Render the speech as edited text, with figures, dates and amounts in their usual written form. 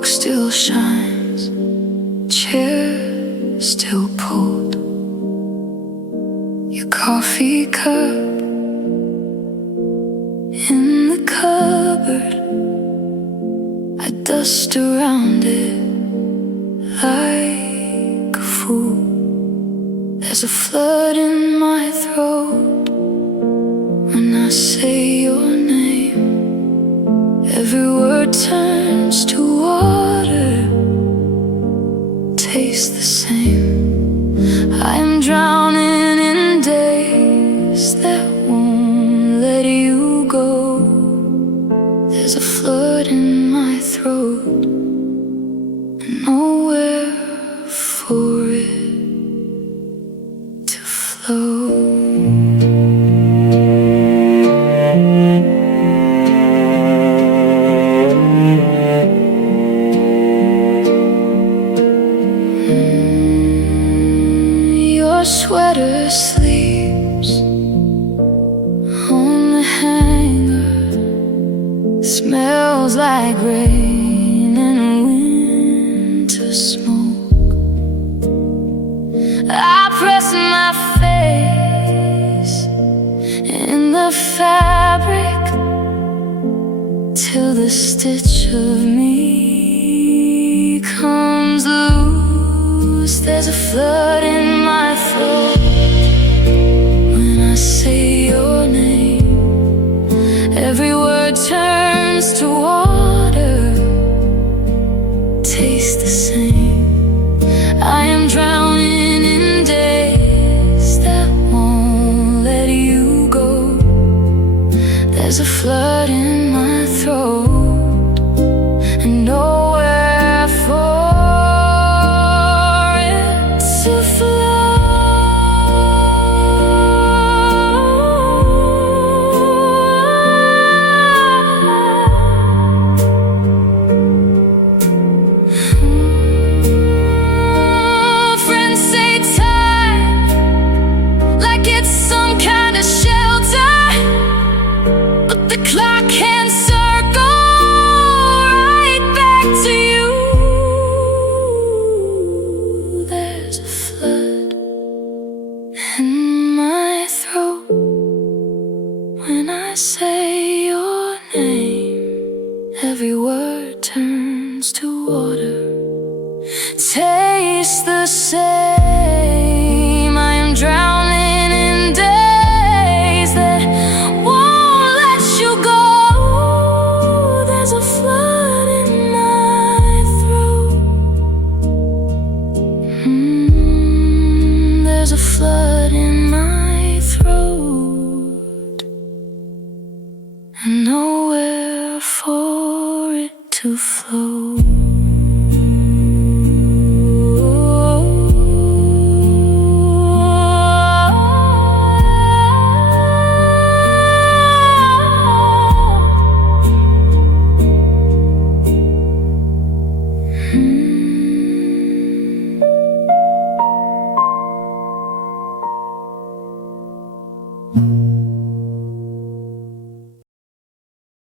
boardwalk still shines, chair still pulled, your coffee cup in the cupboard. I dust around it like a fool. There's a flood in my throat when I say your name. Every word turns to water, tastes the same. I'm drowning in days that won't let you go. There's a flood in my throat and nowhere for it to flow. Your sweater sleeps on the hanger, smells like rain and winter smoke. I press my face in the fabric till the stitch of me comes loose. There's a flood in my throat when I say your name. Every word turns to water, tastes the same. I am drowning in days that won't let you go. There's a flood in my throat and nowhere for to flow. Friends say time like it's some kind of shelter, but the clock can't circle right back to you. There's a flood in my throat when I say your name. Every word turns to water, tastes the same. I am drowning in days that won't let you go. There's a flood in my throat. There's a flood in my throat and nowhere for it to flow.